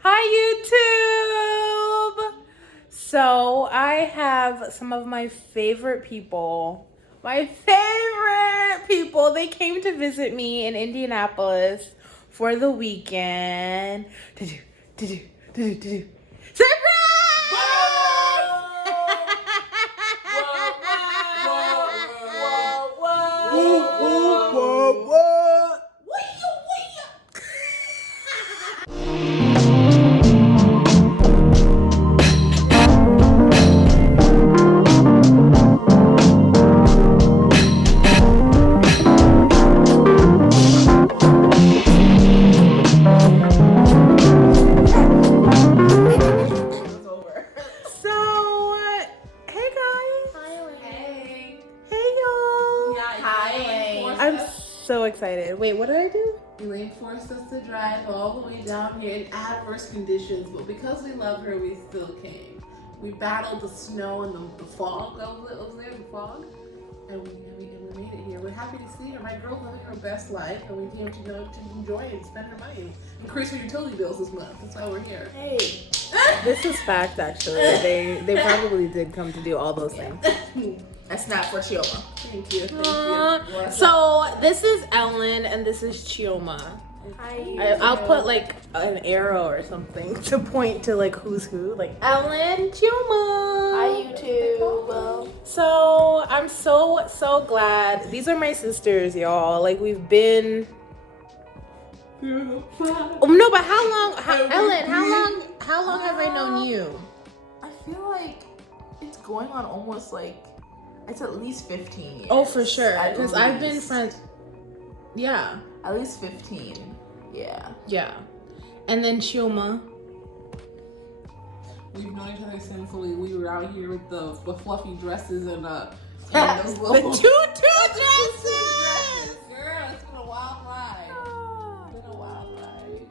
Hi, YouTube! So, I have some of my favorite people. My favorite people. They came to visit me in Indianapolis for the weekend. Surprise! So, hey guys. Hey. Hey y'all. Hi. I'm so excited. Wait, what did I do? Elaine forced us to drive all the way down here in adverse conditions, but because we love her, we still came. We battled the snow and the fog. Was there the fog? And we made it here. We're happy to see her. My girl's living her best life, and we came to enjoy it and spend her money. Increase her utility bills this month. That's why we're here. Hey. This is fact, actually. They probably did come to do all those things. That's not for Chioma. Thank you. Thank you. So this is Ellen and this is Chioma. I'll put like an arrow or something to point to like who's who. Like Ellen, Chioma. Hi, YouTube. So I'm so glad. These are my sisters, y'all. Like we've been. No, but how long, Ellen? How long have I known you? I feel like it's going on almost like it's at least 15 years. Oh, for sure. At Because I've been least. friends. Yeah. At least 15. Yeah. Yeah. And then Chioma. We've known each other since we were out here with the fluffy dresses and those little The tutu dresses. Girl, it's been a wild ride. It's been a wild ride.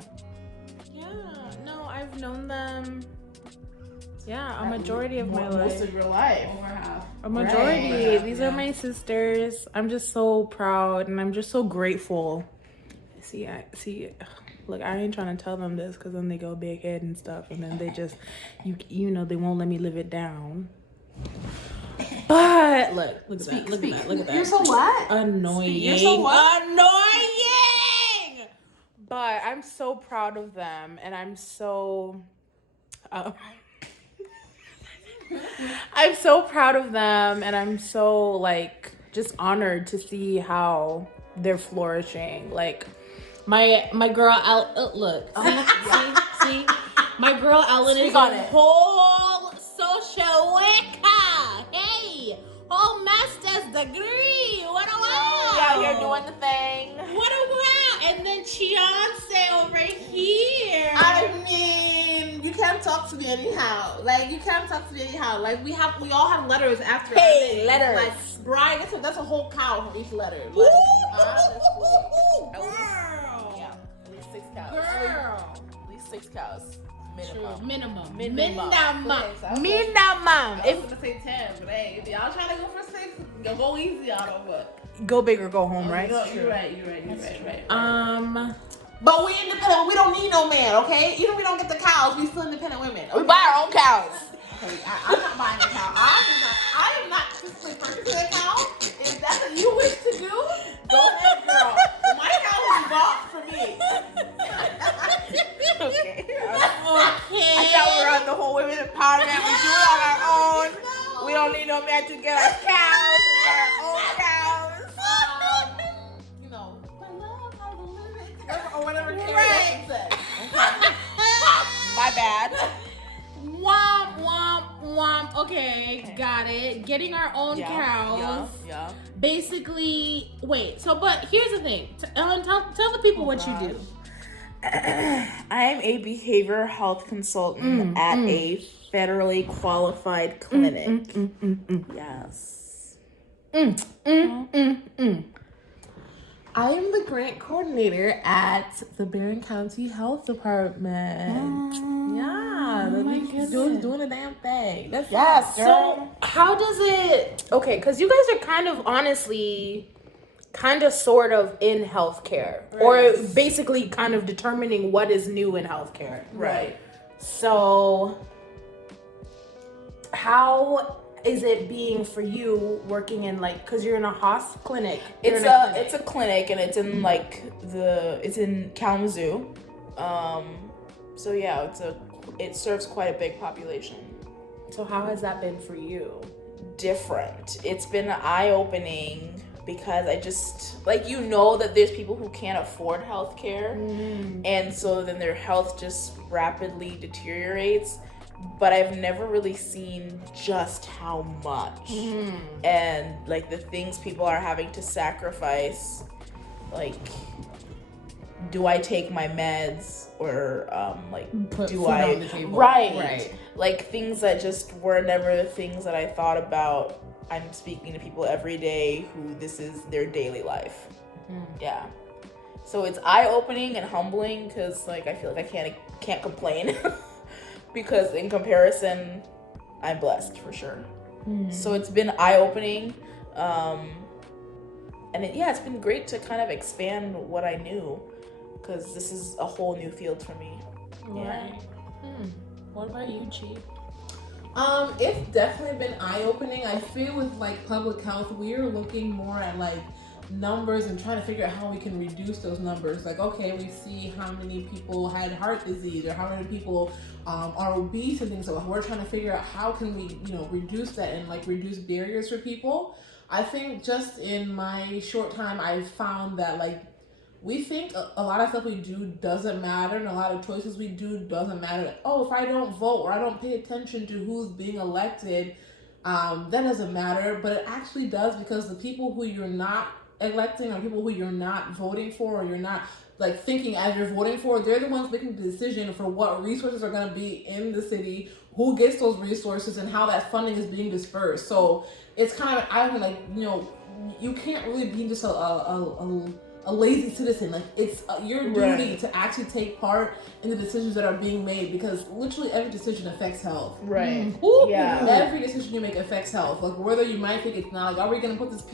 Yeah. No, I've known them. Yeah, a majority of my Most life. of your life. Over half. A majority. Right. These Yeah. are my sisters. I'm just so proud and I'm just so grateful. See. Look, I ain't trying to tell them this because then they go big head and stuff, and then they just, you know, they won't let me live it down. But look at that. You're so what? Annoying. You're so what? Annoying. But I'm so proud of them, and I'm so. I'm so proud of them, and I'm so like just honored to see how they're flourishing. Like my girl, look, see, my girl Ellen is on a it. whole social worker. Hey, whole master's degree. What a wow! Yeah, you're doing the thing. What a wow! And then Beyonce over here. I mean, you can't talk to me anyhow. Like you can't talk to me anyhow. Like we all have letters after. our Hey, name. letters. Like Brian, that's a whole cow for each letter. Like, Ooh, honestly. girl. Yeah, at least 6 cows. Girl. At least 6 cows. Minimum. Minimum. Minimum. Minimum. I If was gonna say 10, but hey, if y'all trying to go for 6, go easy on them. But go big or go home, right? No, you're right. But we independent. We don't need no man, okay? Even if we don't get the cows, we still independent women. We buy our own cows. Okay, I'm not buying a cow. I am not physically purchasing a cow. If that's what you wish to do, go ahead, girl. But my cow will be bought for me. okay. I thought we were on the whole women empowerment. We do it on our own. We don't need no man to get us cows. We got our own cows. You know, my love, how to live it, or whatever Carrie Right. said. My bad. Womp. Okay, got it. Getting our own cows. Yeah. Basically, wait. So, but here's the thing. Ellen, tell the people what you do. I am a behavioral health consultant at a federally qualified clinic. Yes. I am the grant coordinator at the Barron County Health Department. Doing a damn thing. That's Yes, So, how does it? Okay, because you guys are kind of honestly kind of sort of in healthcare, or basically kind of determining what is new in healthcare. Right. So how is it being for you working in, like, because you're in a clinic? It's a clinic, and it's in like it's in Kalamazoo. So yeah, it serves quite a big population. So how has that been for you? Different. It's been eye-opening because I just, like, you know that there's people who can't afford healthcare, and so then their health just rapidly deteriorates. But I've never really seen just how much, and like the things people are having to sacrifice. Like, do I take my meds, or like Put do food I on the table. right like things that just were never the things that I thought about. I'm speaking to people every day who this is their daily life. Yeah, so it's eye-opening and humbling, because like I feel like I can't complain because in comparison I'm blessed for sure. So it's been eye-opening, and it's been great to kind of expand what I knew, because this is a whole new field for me. Right. What about you, Chief? It's definitely been eye-opening. I feel with like public health, we're looking more at like numbers and trying to figure out how we can reduce those numbers. Like, okay, we see how many people had heart disease, or how many people are obese and things. So we're trying to figure out how can we, reduce that and like reduce barriers for people. I think just in my short time, I've found that like we think a lot of stuff we do doesn't matter, and a lot of choices we do doesn't matter. Oh, if I don't vote or I don't pay attention to who's being elected, that doesn't matter. But it actually does, because the people who you're not electing, or people who you're not voting for, or you're not like thinking as you're voting for, they're the ones making the decision for what resources are going to be in the city, who gets those resources, and how that funding is being dispersed. So it's kind of, I mean, like, you can't really be just a lazy citizen. Like, it's your duty to actually take part in the decisions that are being made, because literally every decision affects health. Right. Yeah. Every decision you make affects health. Like, whether you might think it's not, like, are we going to put this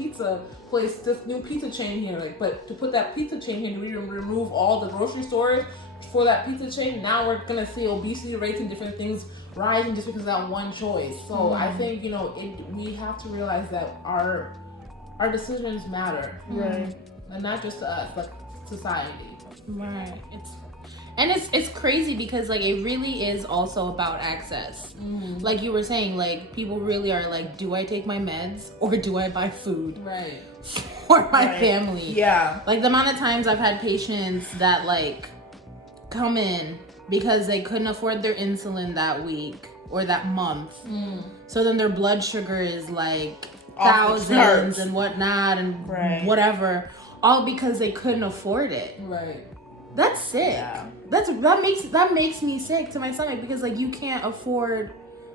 new pizza chain here? Like, but to put that pizza chain here, do we remove all the grocery stores for that pizza chain? Now we're going to see obesity rates and different things rising just because of that one choice. So I think, we have to realize that our decisions matter. Right. And not just to us, but society. Right. It's crazy, because like it really is also about access. Like you were saying, like people really are like, do I take my meds or do I buy food for my family? Yeah. Like the amount of times I've had patients that like come in because they couldn't afford their insulin that week or that month. So then their blood sugar is like thousands and whatnot and whatever. All because they couldn't afford it. Right. That's sick. Yeah. That makes me sick to my stomach, because like you can't afford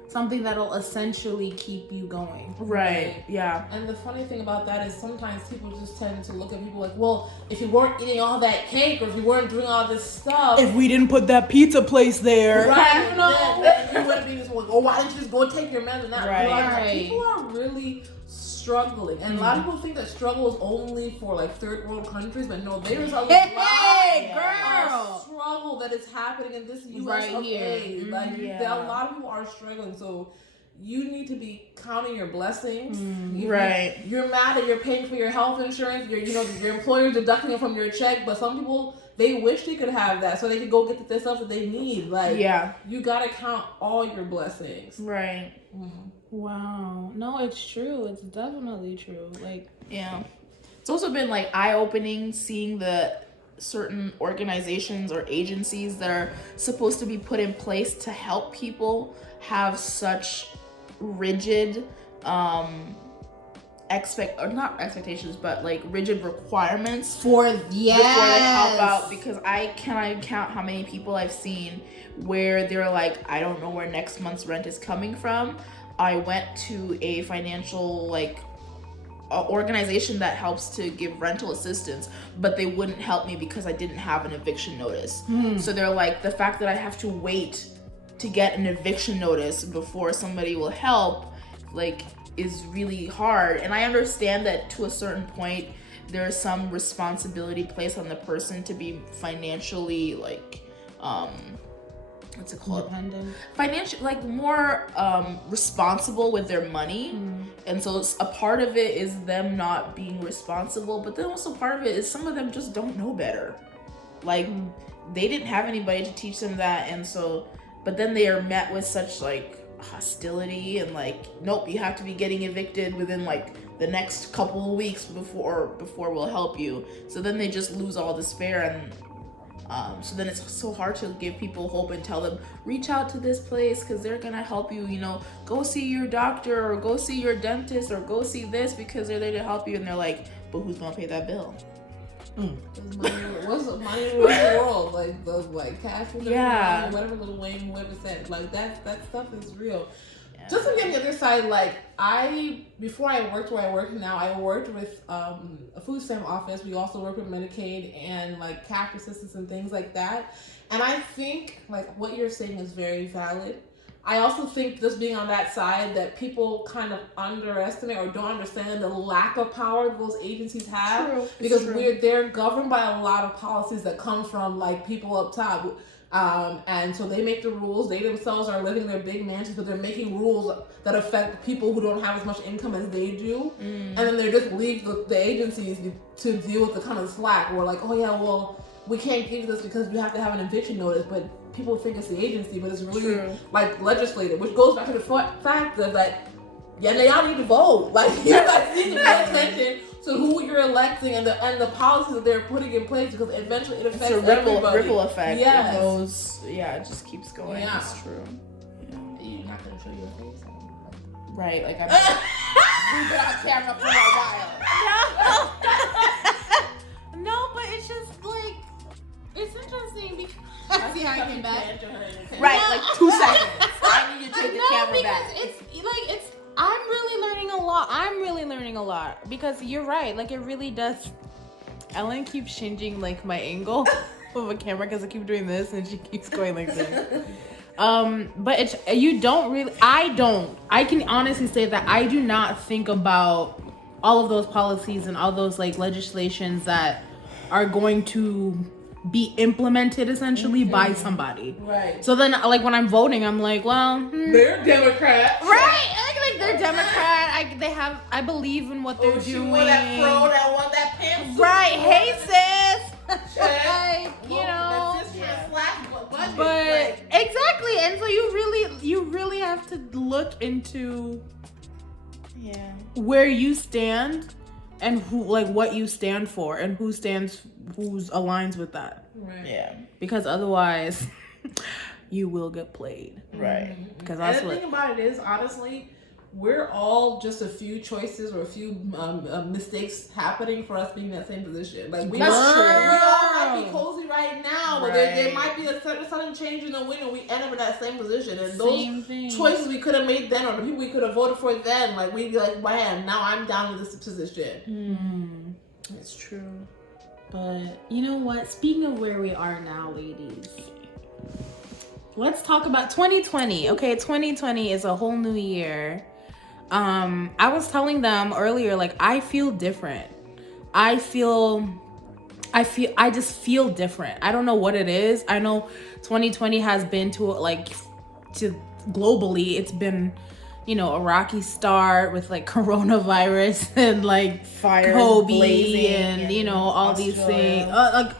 something that'll essentially keep you going. Right. Yeah. And the funny thing about that is sometimes people just tend to look at people like, well, if you weren't eating all that cake, or if you weren't doing all this stuff, if we didn't put that pizza place there, right? Then you wouldn't be just like, oh, why didn't you just go take your meds and not realize that people are really struggling. And a lot of people think that struggle is only for like third world countries, but no, there's a lot of struggle that is happening in this US of A. Like a lot of people are struggling. So you need to be counting your blessings. You're mad that you're paying for your health insurance. Your employer's deducting it from your check, but some people, they wish they could have that so they could go get the stuff that they need. Like, you gotta count all your blessings. Right. Wow. No, it's true. It's definitely true. Like, yeah. It's also been like eye-opening seeing the certain organizations or agencies that are supposed to be put in place to help people have such rigid not expectations, but like rigid requirements before they help out, because I cannot even count how many people I've seen where they're like, I don't know where next month's rent is coming from. I went to a financial organization that helps to give rental assistance, but they wouldn't help me because I didn't have an eviction notice. So they're like, the fact that I have to wait to get an eviction notice before somebody will help, like, is really hard. And I understand that to a certain point there's some responsibility placed on the person to be financially like what's it called? Independent. Financial, like more responsible with their money. And so a part of it is them not being responsible, but then also part of it is some of them just don't know better. Like they didn't have anybody to teach them that, and so but then they are met with such like hostility and like, nope, you have to be getting evicted within like the next couple of weeks before we'll help you. So then they just lose all despair, and so then it's so hard to give people hope and tell them, reach out to this place because they're gonna help you, you know, go see your doctor or go see your dentist or go see this because they're there to help you. And they're like, but who's gonna pay that bill? What's money rules the world? Like the cash rules Yeah. whatever Lil Wayne whoever said. Like that stuff is real. Just to get on the other side, like before I worked where I work now, I worked with a food stamp office. We also worked with Medicaid and like cash assistance and things like that. And I think like what you're saying is very valid. I also think just being on that side that people kind of underestimate or don't understand the lack of power those agencies have. True. Because they're governed by a lot of policies that come from like people up top. And so they make the rules. They themselves are living their big mansions, but they're making rules that affect people who don't have as much income as they do. And then they just leave the agencies to deal with the kind of slack. Where like, oh yeah, well, we can't give this because we have to have an eviction notice. But people think it's the agency, but it's really like legislative, which goes back to the fact that like, yeah, y'all need to vote. Like you guys need to pay attention to who you're electing and the policies that they're putting in place, because eventually it affects everybody. Ripple effect. Yes. It goes, it just keeps going. Yeah. It's true. You're not gonna show your face. Right, like I've We've been on camera for a while. No, but it's just like, it's interesting because see how I came back. right, like 2 seconds. I need you to take the camera back. I'm really learning a lot because you're right. Like it really does. Ellen keeps changing like my angle of a camera because I keep doing this and she keeps going like this. But it's I can honestly say that I do not think about all of those policies and all those like legislations that are going to be implemented essentially by somebody. Right. So then like when I'm voting, I'm like, well, they're Democrats. right. Like they're Democrat. I believe in what they're doing. She wore that fro, that one, that pantsuit. Right. Hey sis. Like, you know. But exactly, and so you really have to look into where you stand and who, like, what you stand for and who's aligns with that. Right. Yeah. Because otherwise you will get played. Right. Because And the thing about it is, honestly, we're all just a few choices or a few mistakes happening for us being in that same position. Like we all might be cozy right now, but there might be a sudden change in the wind, and we end up in that same position. And those choices we could have made then, or the people we could have voted for then, like we'd be like, man, now I'm down in this position. It's true. But you know what? Speaking of where we are now, ladies, let's talk about 2020. Okay, 2020 is a whole new year. I was telling them earlier, like, I feel different. I just feel different. I don't know what it is. I know 2020 has been to globally, it's been, you know, a rocky start with like coronavirus and like Fires Kobe blazing and you know all Australia.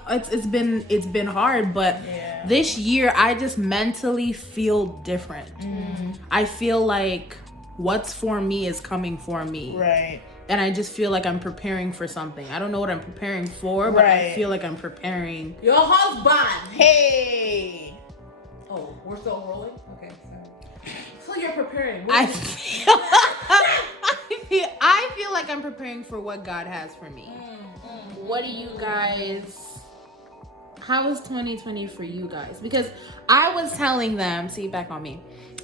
these things. It's been hard, but this year I just mentally feel different. I feel like what's for me is coming for me. Right. And I just feel like I'm preparing for something. I don't know what I'm preparing for, but I feel like I'm preparing. Your husband. Hey. Oh, we're still rolling? Okay, sorry. So you're preparing. I feel like I'm preparing for what God has for me. What do you guys... How was 2020 for you guys? Because I was telling them... See, back on me.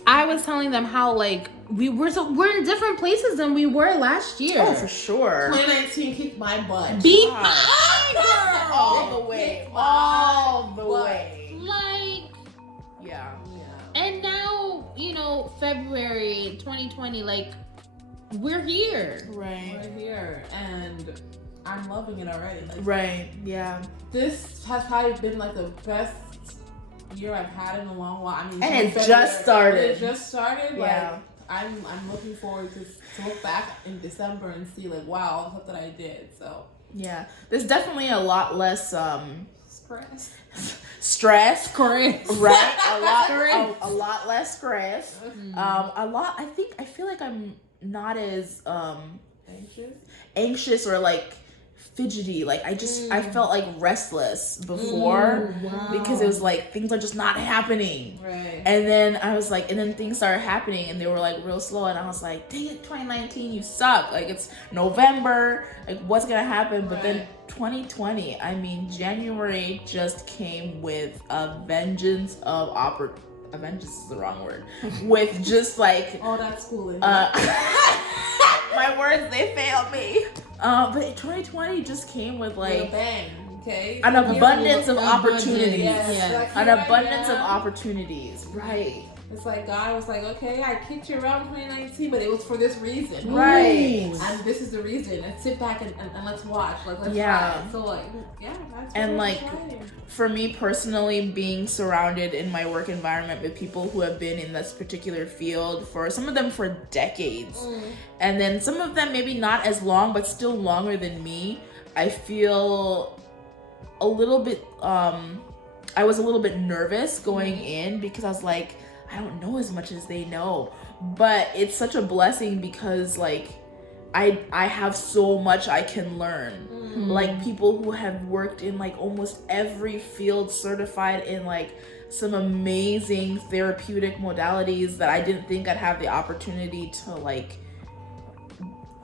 I was telling them how, like, we're in different places than we were last year. Oh, for sure. 2019 kicked my butt. Beat God. my girl! All the way. All the way. Like... Yeah. And now, you know, February 2020, like, we're here. Right. We're here, and I'm loving it already. Like, Right. Yeah. this has probably been like the best year I've had in a long while. I mean, And it's it been just started. It just started. Yeah. Like, I'm looking forward to look back in December and see like, wow, all the stuff that I did. So Yeah. There's definitely a lot less stress. stress. Correct. Right. Correct. A lot less stress. I feel like I'm not as anxious or like fidgety. Like I felt like restless before because it was like things are just not happening. Right. And then I was like, and then things started happening and they were like real slow. And I was like, dang it, 2019, you suck. Like it's November. Like what's gonna happen? But then 2020, I mean, January just came with a vengeance of vengeance is the wrong word. With just like all that schooling. my words, they failed me. But 2020 just came with like bang. Okay. an abundance of opportunities. Yes. An abundance of opportunities. Right. It's like God was like, okay, I kicked you around 2019, but it was for this reason. Right. And this is the reason. And sit back and let's watch. Like, let's Yeah. try. So, like, yeah, that's And, really like, exciting. For me personally, being surrounded in my work environment with people who have been in this particular field for some of them for decades, and then some of them maybe not as long, but still longer than me, I feel a little bit, I was a little bit nervous going in because I was like, I don't know as much as they know, but it's such a blessing because like I have so much I can learn. Like people who have worked in like almost every field, certified in like some amazing therapeutic modalities that I didn't think I'd have the opportunity to like,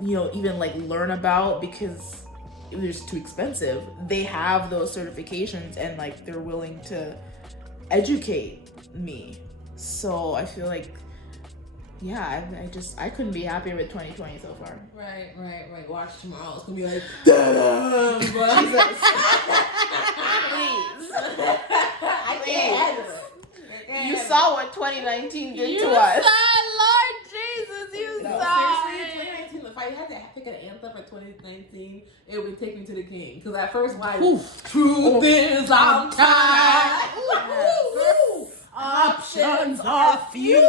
you know, even like learn about because it was just too expensive. They have those certifications and like they're willing to educate me. So I feel like, yeah, I couldn't be happier with 2020 so far. Right. Watch tomorrow. It's gonna be like, Jesus. Please. I can't handle it. You saw what 2019 did You to us. saw, Lord Jesus, you No, saw. seriously, 2019, if I had to pick an anthem for 2019, it would Take Me to the King. Because at first, like, truth is I'm tired. Options are few. I'm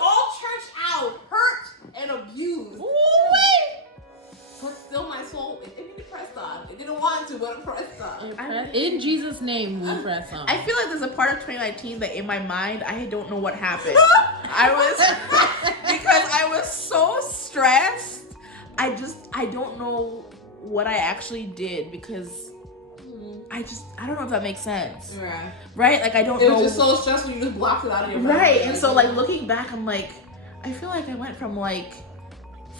all church out, hurt and abused. But still, my soul, it pressed on. It didn't want to, but it pressed on. In Jesus' name, we press on. I feel like there's a part of 2019 that in my mind I don't know what happened. Because I was so stressed. I don't know what I actually did because I don't know if that makes sense. Right. Right? Like I don't know. It was just so stressful, you just blocked it out of your mind. Right. And so like looking back, I'm like, I feel like I went from like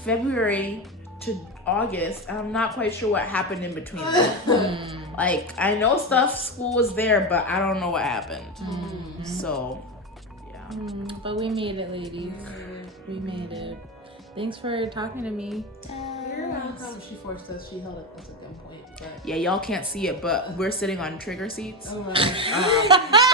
February to August, and I'm not quite sure what happened in between them. Like I know school was there, but I don't know what happened. So yeah. But we made it, ladies. We made it. Thanks for talking to me. She forced us. She held us at gunpoint. But Yeah, y'all can't see it, but we're sitting on trigger seats. oh my.